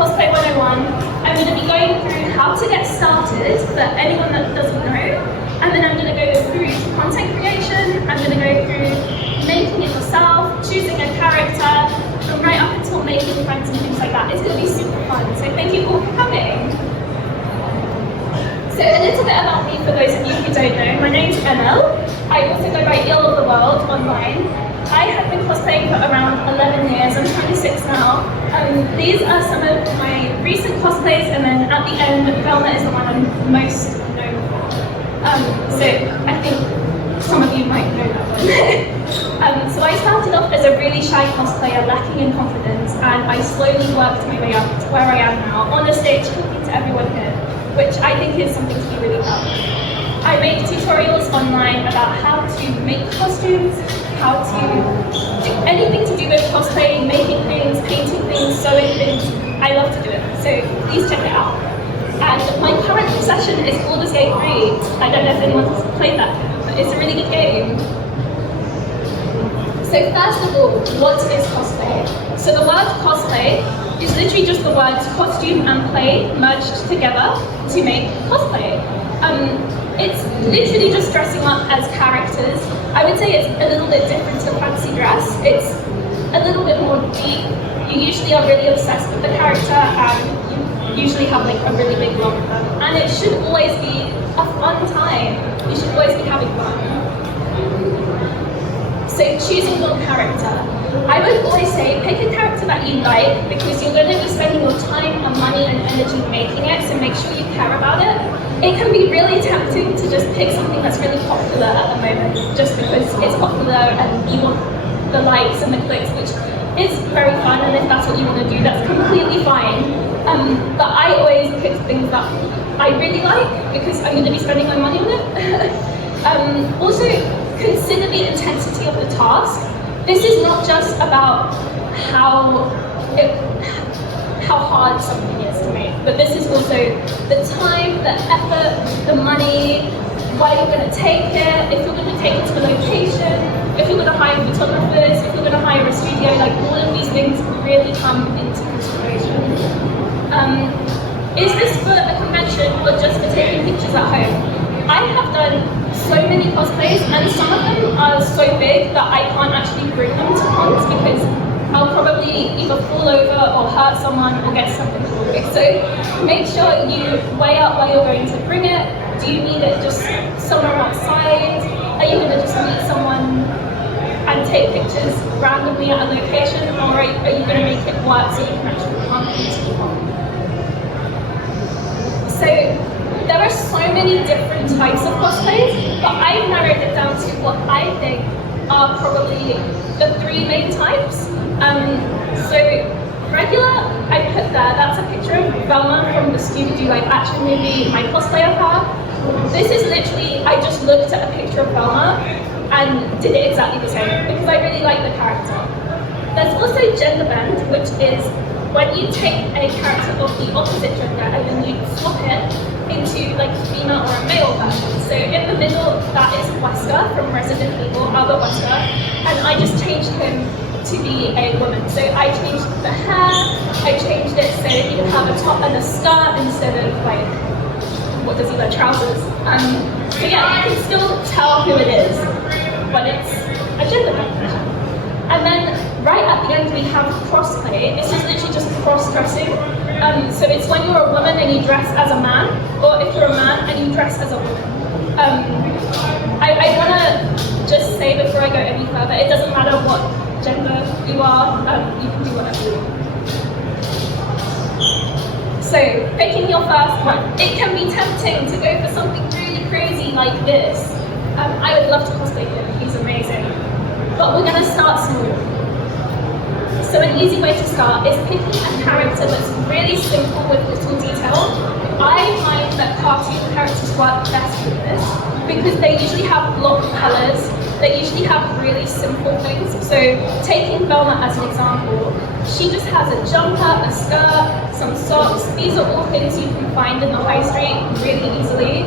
Cosplay 101. I'm going to be going through how to get started for anyone that doesn't know. And then I'm going to go through content creation. I'm going to go through making it yourself, choosing a character, and right up until making friends and things like that. It's going to be super fun. So thank you all for coming. So a little bit about me for those of you who don't know. My name's 𝙁𝙄𝙉𝘿. I also go by 𝙁𝙄𝑚 online. I have been cosplaying for around 11 years. I'm 26 now. These are some of my recent cosplays, and then at the end, 𝙁𝙁 is the one I'm most known for. So I think some of you might know that one. So I started off as a really shy cosplayer, lacking in confidence, and I slowly worked my way up to where I am now, on the stage talking to everyone here, which I think is something to be really proud of. I make tutorials online about how to make costumes, how to do anything to do with cosplay, making things, painting things, sewing things. I love to do it, so please check it out. And my current obsession is 𝙁𝙁 𝙁𝙁𝑒. I don't know if anyone's played that game, but it's a really good game. So first of all, what is cosplay? So the word cosplay is literally just the words costume and play merged together to make cosplay. It's literally just dressing up as characters. I would say it's a little bit different to fancy dress. It's a little bit more deep. You usually are really obsessed with the character, and you usually have like a really big love for them. And it should always be a fun time. You should always be having fun. So choosing your character. I would always say pick a character that you like, because you're going to be spending your time and money and energy making it, so make sure you care about it. It can be really tempting to just pick something that's really popular at the moment, just because it's popular and you want the likes and the clicks, which is very fun, and if that's what you want to do, that's completely fine. But I always pick things that I really like, because I'm going to be spending my money on it. Also, consider the intensity of the task. This is not just about how hard something is to make, but this is also the time, the effort, the money, where you're going to take it, if you're going to take it to a location, if you're going to hire photographers, if you're going to hire a studio, like all of these things really come into consideration. Is this for a convention or just for taking pictures at home? I have done so many cosplays, and some of them are so big that I can't actually bring them to cons, because I'll probably either fall over or hurt someone or get something wrong. So make sure you weigh up where you're going to bring it. Do you need it just somewhere outside? Are you going to just meet someone and take pictures randomly at a location, or are you going to make it work so you can actually come into the con? So there are so many different types of cosplays, but I've narrowed it down to what I think are probably the 3 main types. So regular, I put there, that's a picture of 𝙁𝙁 from the Scooby-Doo live action movie, my cosplay of her. This is literally, I just looked at a picture of 𝙁𝙁 and did it exactly the same, because I really like the character. There's also gender bend, which is when you take a character of the opposite gender and then you swap it into like a female or a male version. So in the middle, that is Wesker from Resident Evil, Albert Wesker, and I just changed him to be a woman. So I changed the hair, I changed it so he can have a top and a skirt instead of like, what does he wear, trousers? So yeah, you can still tell who it is, but it's a gender bend. And then right at the end we have crossplay. This is literally just cross-dressing. So it's when you're a woman and you dress as a man, or if you're a man and you dress as a woman. I want to just say before I go any further, it doesn't matter what gender you are, you can do whatever you want. So picking your first one, it can be tempting to go for something really crazy like this. I would love to cosplay him, he's amazing. But we're going to start small. So an easy way to start is picking a character that's really simple with little detail. I find that cartoon characters work best with this, because they usually have block colours, they usually have really simple things. So taking 𝙁𝙁 as an example, she just has a jumper, a skirt, some socks. These are all things you can find in the high street really easily,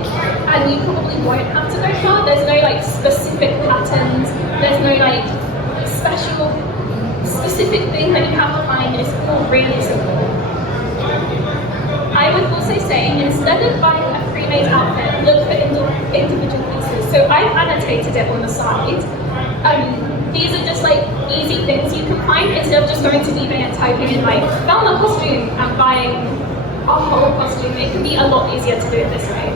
and you probably won't have to go far. There's no like specific patterns, there's no like specific thing that you have to find. It's all really simple. I would also say, instead of buying a pre-made outfit, look for individual pieces. So I've annotated it on the side. These are just like easy things you can find instead of just going to eBay and typing in like found a costume and buying a whole costume. It can be a lot easier to do it this way.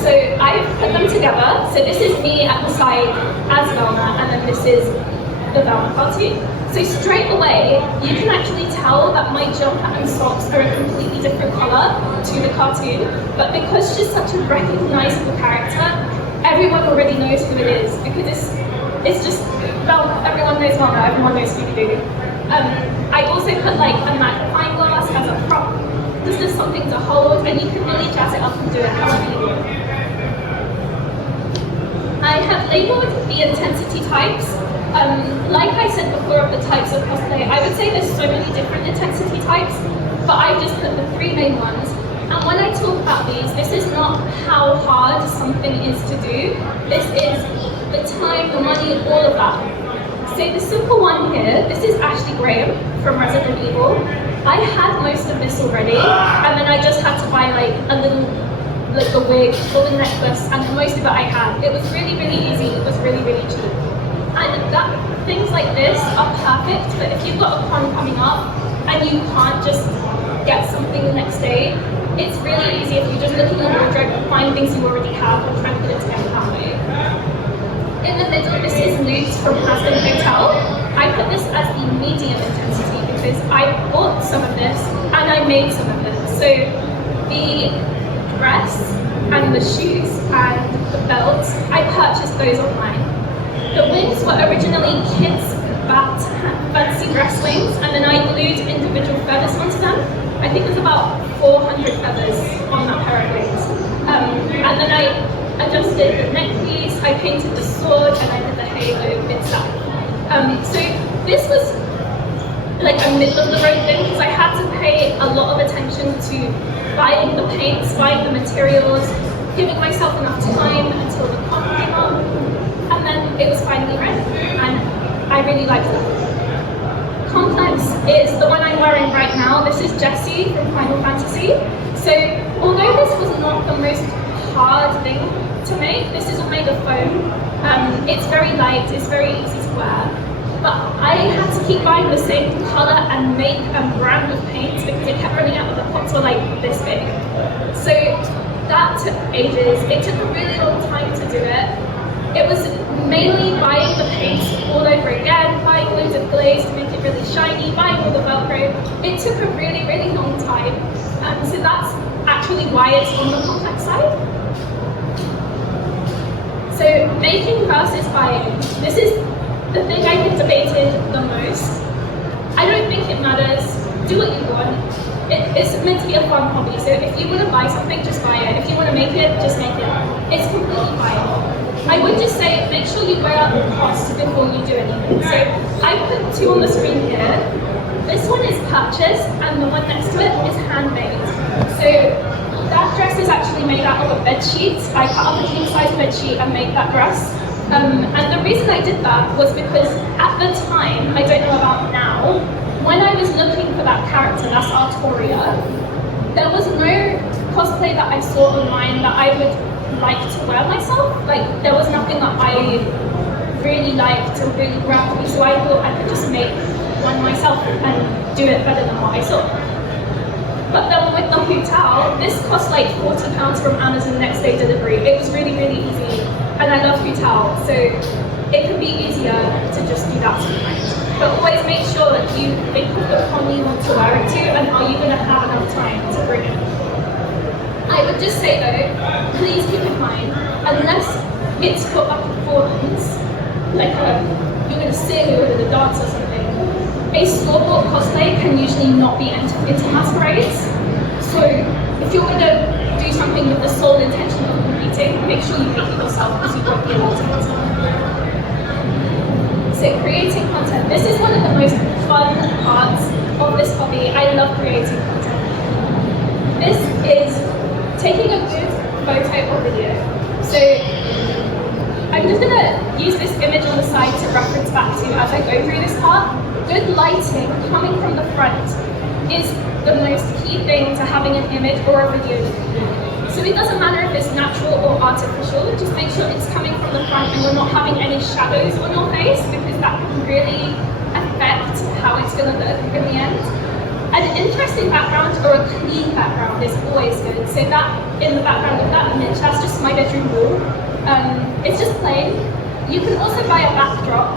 So I've put them together. So this is me at the side as Velma, and then this is the Velma cartoon. So straight away, you can actually tell that my jumper and socks are a completely different colour to the cartoon. But because she's such a recognisable character, everyone already knows who it is because it's just Velma. Everyone knows Velma. Everyone knows Scooby-Doo. I also put like a magnifying glass as a prop. This is something to hold, and you can really jazz it up and do it however you want. I have labelled the intensity types. Like I said before of the types of cosplay, I would say there's so many different intensity types, but I've just put the 3 main ones. And when I talk about these, this is not how hard something is to do. This is the time, the money, all of that. So the simple one here, this is Ashley Graham from Resident Evil. I had most of this already, and then I just had to buy like a little, like a wig or the necklace, and most of it I had. It was really, really easy. It was really, really cheap. And things like this are perfect, but if you've got a con coming up and you can't just get something the next day, it's really easy if you're just looking in your wardrobe and find things you already have and try and put it together that way. In the middle, this is Luke's from Cosplay Hotel. I put this as the medium intensity because I bought some of this and I made some of this. So the dress and the shoes and the belts, I purchased those online. The wings were originally kids' fancy dress wings, and then I glued individual feathers onto them. I think there's about 400 feathers on that pair of wings. And then I adjusted the neck piece, I painted the sword, and I did the halo itself. So this was like a middle of the road thing because I had to pay a lot of attention to buying the paints, buying the materials, giving myself enough time until the con came up, and then it was finally ready, and I really liked it. Complex is the one I'm wearing right now. This is Jessie from Final Fantasy. So although this was not the most hard thing to make, this is all made of foam. It's very light, it's very easy to wear. But I had to keep buying the same colour and make and brand of paints because it kept running out of the pots were like this big. So that took ages. It took a really long time to do it. It was mainly buying the paints all over again, buying loads of glaze to make it really shiny, buying all the Velcro. It took a really, really long time. So that's actually why it's on the complex side. So making versus buying. This is the thing I get debated the most. I don't think it matters. Do what you want. It's meant to be a fun hobby. So if you want to buy something, just buy it. If you want to make it, just make it. It's completely fine. I would just say make sure you weigh out the cost before you do anything. So I put 2 on the screen here. This one is purchased and the one next to it is handmade. So that dress is actually made out of a bed sheet. I cut up a king size bed sheet and made that dress. And the reason I did that was because at the time, I don't know about now, when I was looking for that character, that's Artoria, there was no cosplay that I saw online that I would like to wear myself. Like, there was nothing that I really liked or really grabbed me, so I thought I could just make one myself and do it better than what I saw. But then with the hotel, this cost like £40 from Amazon next day delivery. It was really, really easy. And I love hotel, so it can be easier to just do that sometimes. But always make sure that you think of the con you want to wear it to, and are you going to have enough time to bring it. I would just say though, please keep in mind, unless it's for a performance, like you're going to sing or a dance or something, a store-bought cosplay can usually not be entered into masquerades. So if you're going to do something with the sole intention of competing, make sure you make it yourself because you won't be able to enter. So creating content. This is one of the most fun parts of this hobby. I love creating content. This is taking a good photo or video. So I'm just going to use this image on the side to reference back to as I go through this part. Good lighting coming from the front is the most key thing to having an image or a video. So it doesn't matter if it's natural or artificial, just make sure it's coming from the front and you're not having any shadows on your face, because that can really affect how it's going to look in the end. An interesting background or a clean background is always good. So that in the background of that image, that's just my bedroom wall. It's just plain. You can also buy a backdrop.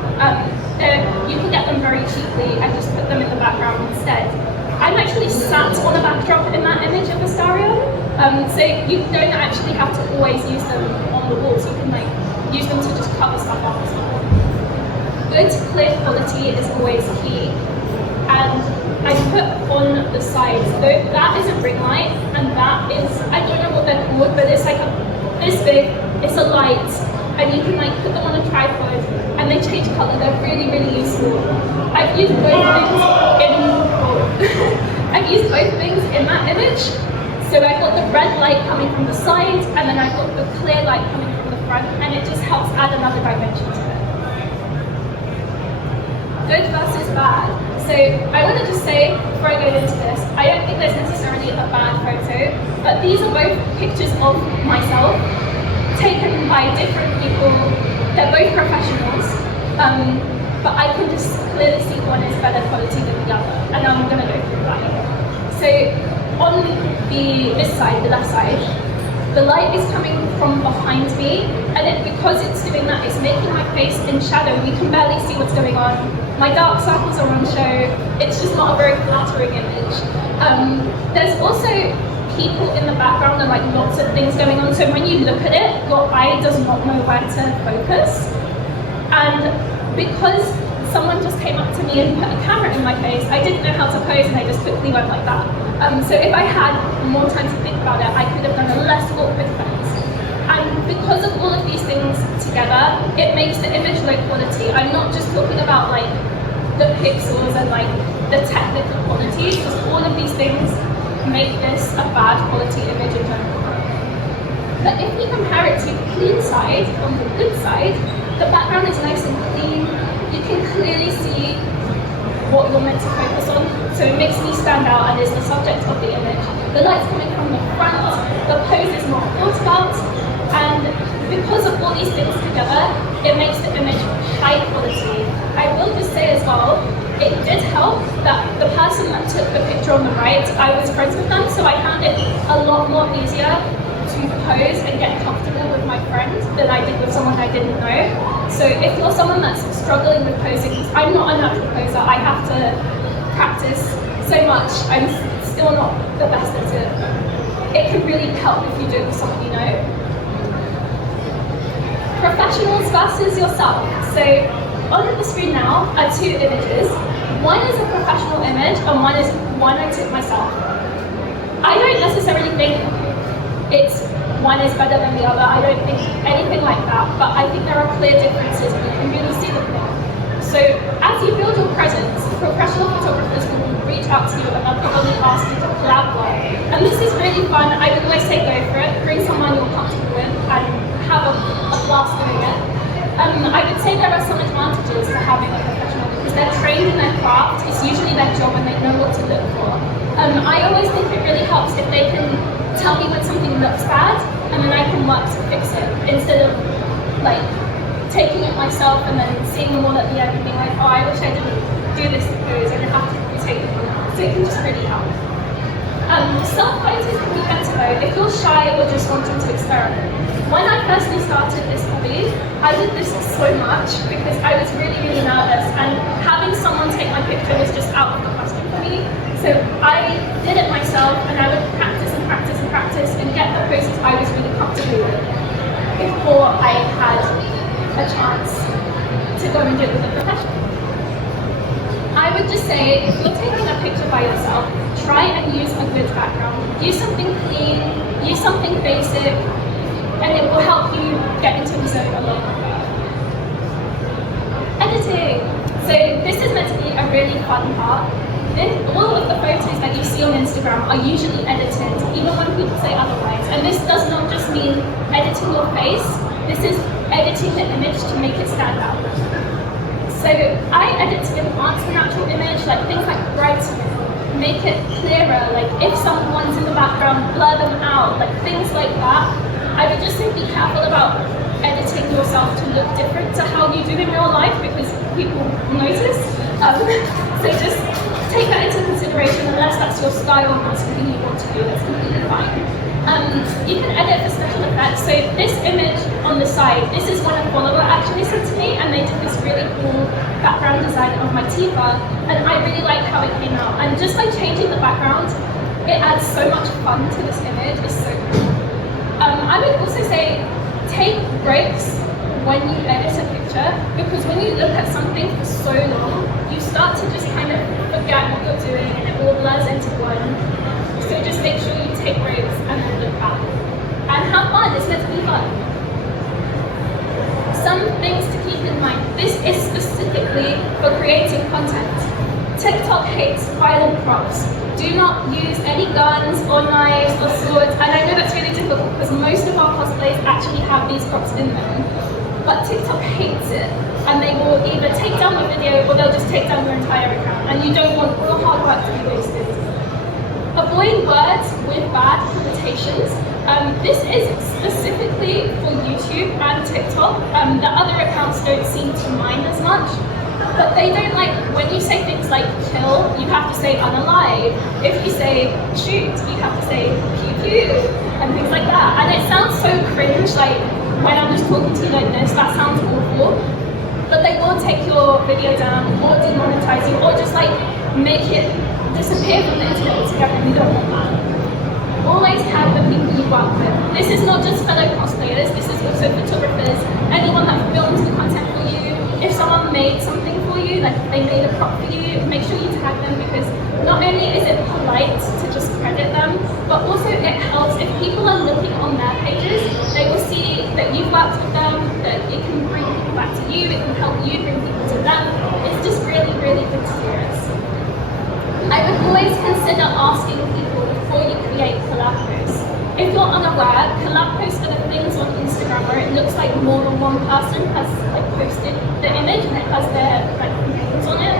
You can get them very cheaply and just put them in the background instead. I'm actually sat on a backdrop in that image of 𝙁𝙄𝙉𝘿. So you don't actually have to always use them on the walls. You can like use them to just cover stuff up as well. Good clear quality is always key. And I put on the sides, though that is a ring light, and that is, I don't know what they're called, but it's like this big, it's a light, and you can like put them on a tripod, and they change colour, they're really, really useful. I've used both things in that image. So I've got the red light coming from the side, and then I've got the clear light coming from the front, and it just helps add another dimension to it. Good versus bad. So I want to just say, before I go into this, I don't think there's necessarily a bad photo, but these are both pictures of myself, taken by different people. They're both professionals, but I can just clearly see one is better quality than the other, and I'm going to go through that. So on this side, the left side, the light is coming from behind me, and because it's doing that, it's making my face in shadow. You can barely see what's going on. My dark circles are on show. It's just not a very flattering image. There's also people in the background and like lots of things going on. So when you look at it, your eye does not know where to focus. And because someone just came up to me and put a camera in my face, I didn't know how to pose, and I just quickly went like that. So if I had more time to think about it, I could have done a less awkward pose. And because of all of these things together, it makes the image low quality. I'm not just talking about like the pixels and like the technical quality, because all of these things make this a bad quality image in general. But if you compare it to the clean side, on the good side, the background is nice and clean. You can clearly see what you're meant to focus on, so it makes me stand out and is the subject of the image. The light's coming from the front, the pose is not thought about, and because of all these things together, it makes the image high quality. I will just say as well, it did help that the person that took the picture on the right, I was friends with them, so I found it a lot more easier to pose and get comfortable with my friend than I did with someone I didn't know. So if you're someone that's struggling with posing, because I'm not a natural poser, I have to practice so much, I'm still not the best at it. It can really help if you do it with someone you know. Professionals versus yourself. So on the screen now are two images. One is a professional image and one I took myself. I don't necessarily think one is better than the other. I don't think anything like that, but I think there are clear differences and you can really see them there. So as you build your presence, professional photographers will reach out to you and they'll probably ask you to collab work. And this is really fun. I would always say go for it. Bring someone you're comfortable with and have a blast doing it. I would say there are some advantages to having a professional because they're trained in their craft. It's usually their job and they know what to look for. I always think it really helps if they can tell me when something looks bad and then I can work to fix it instead of like taking it myself and then seeing them all at the end and being like, oh, I wish I didn't do this pose and have to retake it. So it can just really help. Self-photos can be better though if you're shy or just wanting to experiment. When I firstly started this hobby, I did this so much because I was really, really nervous and having someone take my picture was just out of the question for me. So I did it myself and I would practice and practice and practice and get the poses I was really comfortable with before I had a chance to go and do it with a professional. I would just say, if you're taking a picture by yourself, try and use a good background. Use something clean, use something basic, and it will help you get into the zone a lot quicker. Editing. So this is meant to be a really fun part. All of the photos that you see on Instagram are usually edited, even when people say otherwise. And this does not just mean editing your face, this is editing the image to make it stand out. So I edit to enhance the natural image, like things like brightening, make it clearer, like if someone's in the background, blur them out, like things like that. I would just say be careful about editing yourself to look different to how you do in real life, because people notice. So just take that into consideration, unless that's your style and that's something you want to do, that's completely fine. You can edit for special effects. So this image on the side, this is one a follower actually sent to me, and they did this really cool background design of my Tifa, and I really like how it came out. And just by changing the background, it adds so much fun to this image. It's so cool. I would also say take breaks when you edit a picture, because when you look at something for so long, you start to just kind of forget what you're doing and it all blurs into one. So just make sure you take breaks and then look back. And have fun, it's meant to be fun. Some things to keep in mind. This is specifically for creating content. TikTok hates violent props. Do not use any guns or knives or swords. And I know that's really difficult because most of our cosplays actually have these props in them. But TikTok hates it. And they will either take down the video or they'll just take down your entire account. And you don't want all the hard work to be wasted. Avoid words with bad connotations. This is specifically for YouTube and TikTok. The other accounts don't seem to mind as much. But they don't like, when you say things like kill, you have to say unalive. If you say shoot, you have to say pew pew, and things like that. And it sounds so cringe, like when I'm just talking to you like this, that sounds awful. But they will take your video down, or demonetize you, or just like make it disappear from the internet altogether, and you don't want that. Always tag the people you work with. This is not just fellow cosplayers, this is also photographers, anyone that films the content for you. If someone made something for you, like they made a prop for you, make sure you tag them, because not only is it polite to just credit them, but also it helps if people are looking on their pages, they will see that you've worked with them, that it can bring people back to you, it can help you bring people to them. It's just really, really good spirits. I would always consider asking people before you create collab posts. If you're unaware, collab posts are the things on Instagram where it looks like more than one person has like posted the image and it has their like names on it.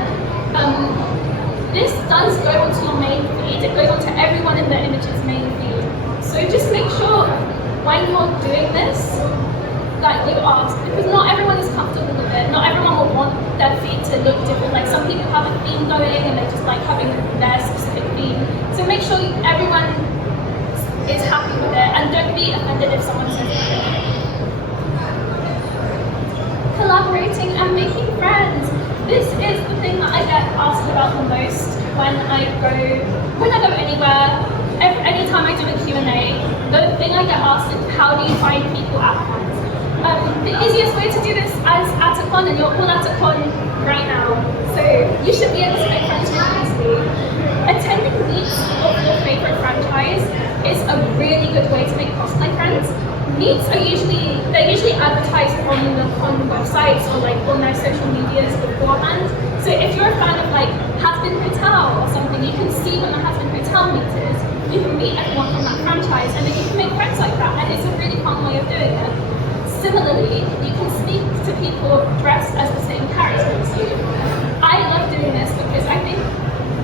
This does go onto your main feed. It goes onto everyone in the image's main feed. So just make sure when you're doing this that you ask, because not everyone is comfortable with it. Not everyone will want their feed to look different. Like some people have a theme going and they just like having their specific theme. So make sure everyone is happy with it, and don't be offended if someone says that. Collaborating and making friends. This is the thing that I get asked about the most when I go anywhere. Anytime I do a Q&A, the thing I get asked is how do you find people at cons? The easiest way to do this is at a con, and you're all at a con right now, so you should be able to make friends really easily. Attending meets of your favorite franchise is a really good way to make cosplay friends. Meets are usually advertised on the con websites or like on their social medias beforehand. So if you're a fan of like Has-Been Hotel or something, you can see when the Has-Been Hotel meet is. You can meet everyone from that franchise, and then you can make friends like that, and it's a really fun way of doing it. Similarly, you can speak to people dressed as the same character as you. I love doing this because I think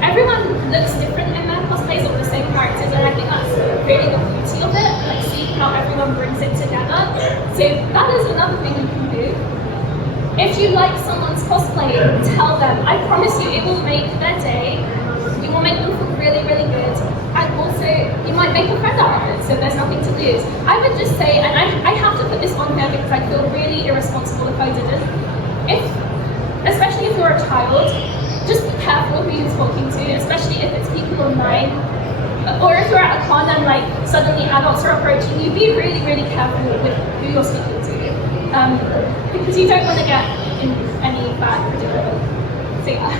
everyone looks different in their cosplays of the same characters, and I think that's really the beauty of it, like seeing how everyone brings it together. So that is another thing you can do. If you like someone's cosplay, tell them. I promise you it will make their day. You will make them feel really, really good. And also, you might make a friend out of it, so there's nothing to lose. I would just say, and I have to put this on here because I feel really irresponsible if I didn't. Especially if you're a child, just be careful who you're talking to, especially if it's people online. Or if you're at a con and like suddenly adults are approaching you, be really, really careful with who you're speaking to. Because you don't want to get in any bad predicament. So yeah.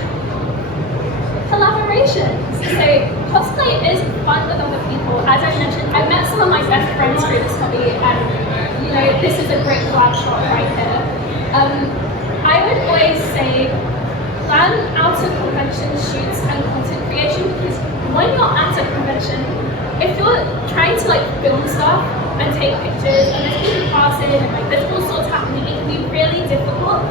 Collaborations. So cosplay is fun with other people. As I mentioned, I met some of my best friends through this hobby, and you know, this is a great collab shot right here. I would always say plan out of convention shoots and content creation, because when you're at a convention, if you're trying to like film stuff and take pictures and there's people passing and like there's all sorts happening, it can be really difficult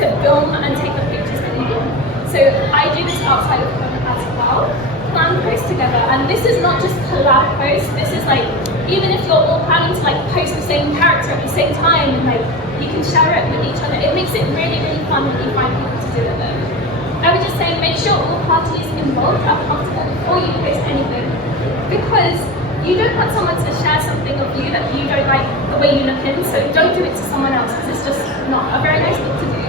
to film and take the pictures that you want. So I do this outside of film as well. plan posts together, and this is not just collab posts. This is like, even if you're all planning to like post the same character at the same time, and like you can share it with each other, it makes it really, really fun when you find people to do it with. I would just say make sure all parties involved are comfortable before you post anything, because you don't want someone to share something of you that you don't like the way you look in, so don't do it to someone else, because it's just not a very nice thing to do.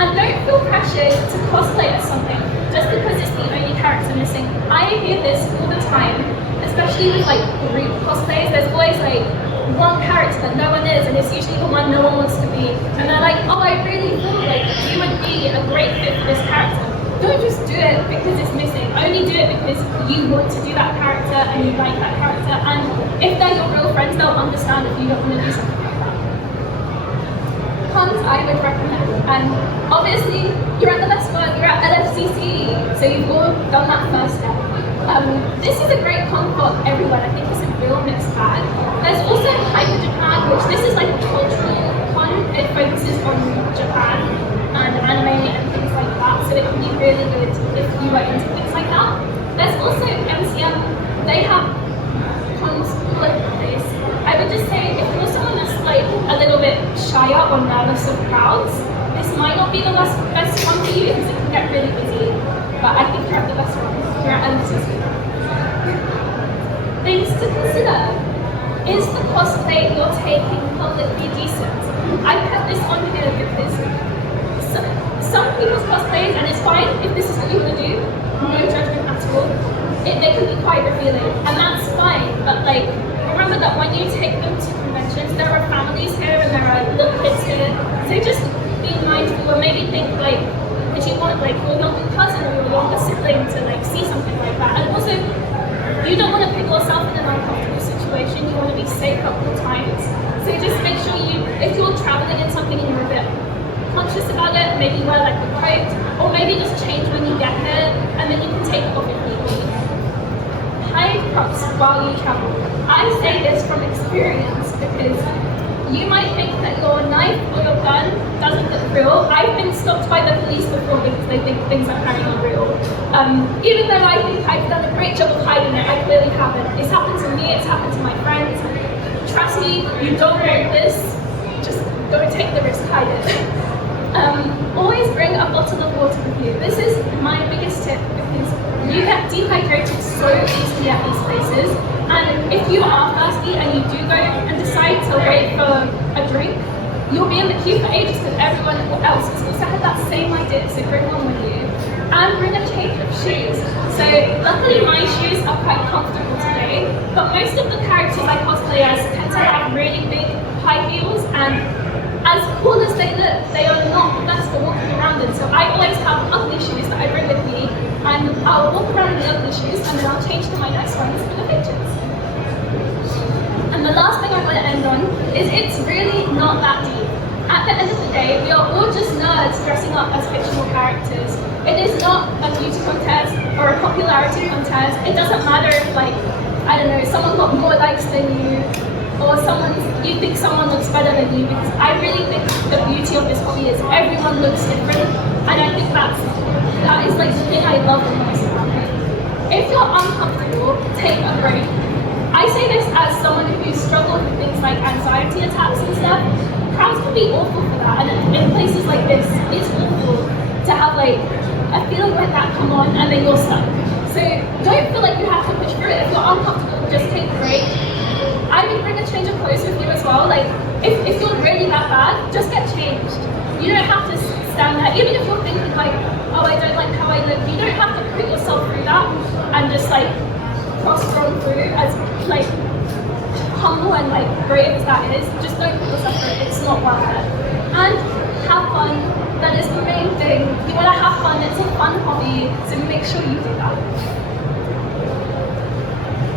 And don't feel pressured to cosplay as something just because it's the only character missing. I hear this all the time, especially with like group cosplays. There's always like one character that no one is, and it's usually the one no one wants to be. And they're like, oh, I really feel like you would be a great fit for this character. Don't just do it because it's missing. Only do it because you want to do that character and you like that character. And if they're your real friends, they'll understand if you don't want to do something like that. Cons I would recommend. And obviously, you're at the best one, you're at LFCC, so you've all done that first step. This is a great con for everyone. I think it's a real mixed bag. There's also Hyper Japan, which this is like a cultural con. It focuses on Japan and anime and things like that, so it can be really good if you are into things like that. There's also MCM. They have cons all over the place. I would just say if you're someone that's like a little bit shyer or nervous of crowds, this might not be the best one for you because it can get really busy. But I think you're at the best one. You're at LFCC. Things to consider. Is the cosplay you're taking publicly decent? I put this on here because some people's cosplays, and it's fine if this is what you want to do, no judgment at all, they can be quite revealing, and that's fine, but like, remember that when you take them to conventions, there are families here and there are little kids here, so just be mindful or maybe think like, would you want like your younger cousin or your younger sibling to like see something like that? And also, you don't want to put yourself in an uncomfortable situation, you want to be safe at all times, so just make sure if you're traveling in something and you're a bit conscious about it, maybe wear like a coat, or maybe just change when you get there, and then you can take it off if need be. Hide props while you travel. I say this from experience because you might think that your knife or your gun doesn't look real. I've been stopped by the police before because they think things I'm carrying are real. Even though I think I've done a great job of hiding it, I clearly haven't. It's happened to me, it's happened to my friends. Trust me, you don't want this, just don't take the risk, hide it. Always bring a bottle of water with you. This is my biggest tip because you get dehydrated so easily at these places, and if you are thirsty and you do go and decide to wait for a drink, you'll be in the queue for ages because everyone else has also had that same idea, so bring one with you. And bring a change of shoes. So luckily my shoes are quite comfortable today, but most of the characters I cosplay as tend to have really big high heels, and as cool as they look, they are not the best for walking around in. So I always have ugly shoes that I bring with me, and I'll walk around in the ugly shoes and then I'll change to my nice ones for the pictures. And the last thing I want to end on is it's really not that deep. At the end of the day, we are all just nerds dressing up as fictional characters. It is not a beauty contest or a popularity contest. It doesn't matter if, like, I don't know, someone got more likes than you, or you think someone looks better than you, because I really think the beauty of this hobby is everyone looks different, and I think that is like the thing I love the most about it. If you're uncomfortable, take a break. I say this as someone who struggles with things like anxiety attacks and stuff. Crowds can be awful for that, and in places like this, it's awful to have like a feeling like that come on and then you're stuck. So don't feel like you have to push through it. If you're uncomfortable, just take a break. I would bring a change of clothes with you as well. Like, if you're really that bad, just get changed. You don't have to stand there, even if you're thinking like, oh, I don't like how I look, you don't have to put yourself through that and just like cross-run through as like humble and like brave as that is. Just don't put yourself through it, it's not worth it. And have fun, that is the main thing. You want to have fun, it's a fun hobby, so make sure you do that.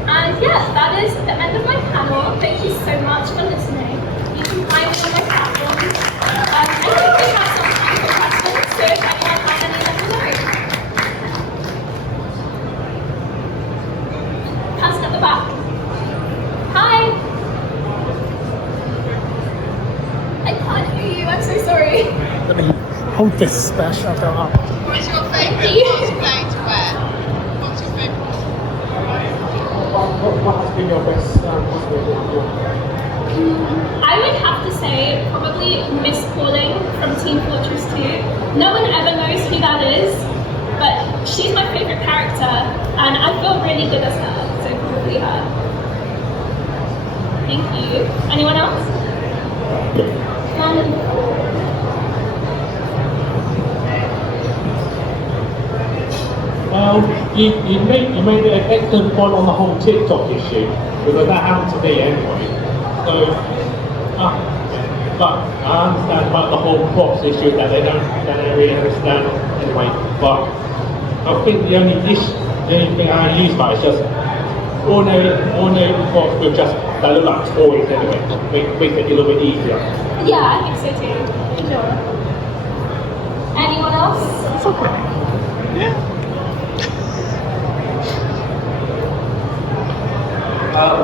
And yeah, that is the end of my panel. Thank you so much for listening. You can find me on my platforms. I think we have some time for questions, so if anyone has any, let me know. Person at the back. Hi. I can't hear you, I'm so sorry. Let me hold this special up. What is your favourite cosplay to wear? what has been your best cosplay that I would have to say probably Miss Pauling from Team Fortress 2. No one ever knows who that is, but she's my favourite character and I feel really good as her, so probably her. Thank you. Anyone else? Well, you made an excellent point on the whole TikTok issue, because that happened to me anyway. So, but I understand about the whole props issue that they don't really understand anyway. But I think the only thing I use that is just ordinary props with just that look like toys anyway. Make it a little bit easier. Yeah, I think so too. Sure. Anyone else? It's okay. Yeah.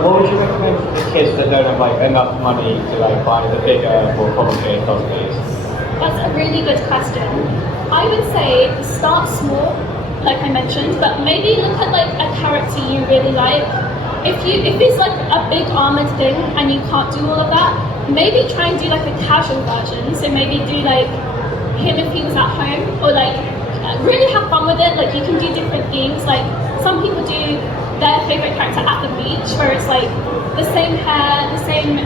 What would you recommend for the kids that don't have like enough money to like buy the bigger, more complicated cosplays? That's a really good question. I would say start small, like I mentioned, but maybe look at like a character you really like. If it's like a big armored thing and you can't do all of that, maybe try and do like a casual version. So maybe do like him if he was at home, or like really have fun with it. Like you can do different themes. Like some people do their favourite character at the beach, where it's like the same hair, the same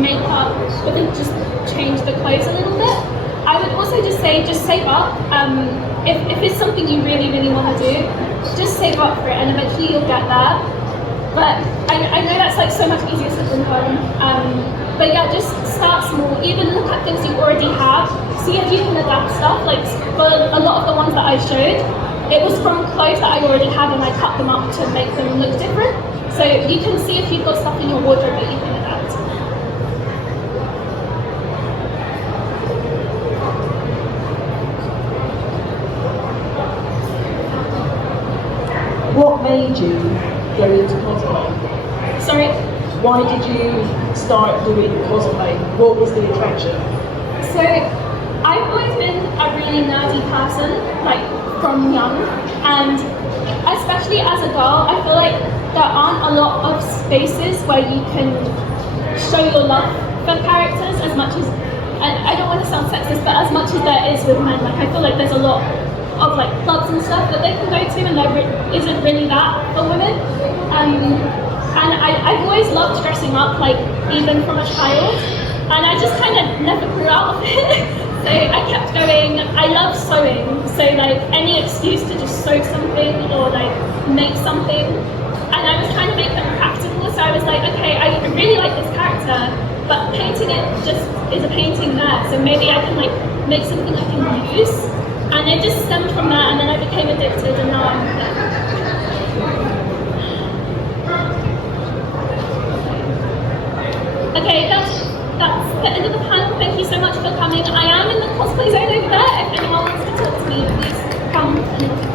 makeup, but then just change the clothes a little bit. I would also just say, just save up. If it's something you really, really want to do, just save up for it and eventually you'll get there. But I know that's like so much easier said than done. But yeah, just start small. Even look at things you already have. See if you can adapt stuff. Like for a lot of the ones that I showed, it was from clothes that I already had and I cut them up to make them look different. So you can see if you've got stuff in your wardrobe that you can adapt. What made you go into cosplay? Sorry? Why did you start doing cosplay? What was the attraction? So I've always been a really nerdy person, like from young, and especially as a girl, I feel like there aren't a lot of spaces where you can show your love for characters as much as, and I don't want to sound sexist, but as much as there is with men. Like I feel like there's a lot of like clubs and stuff that they can go to, and there isn't really that for women. And I've always loved dressing up, like even from a child, and I just kind of never grew out of it. So I kept going. I love sewing, so like any excuse to just sew something or like make something, and I was trying to make them practical. So I was like, okay, I really like this character, but painting it just is a painting there. So maybe I can like make something I can use, and it just stemmed from that. And then I became addicted, and now I'm there. Okay, that's the end of the panel. Thank you so much for coming. I am in the cosplay zone over there. If anyone wants to talk to me, please come.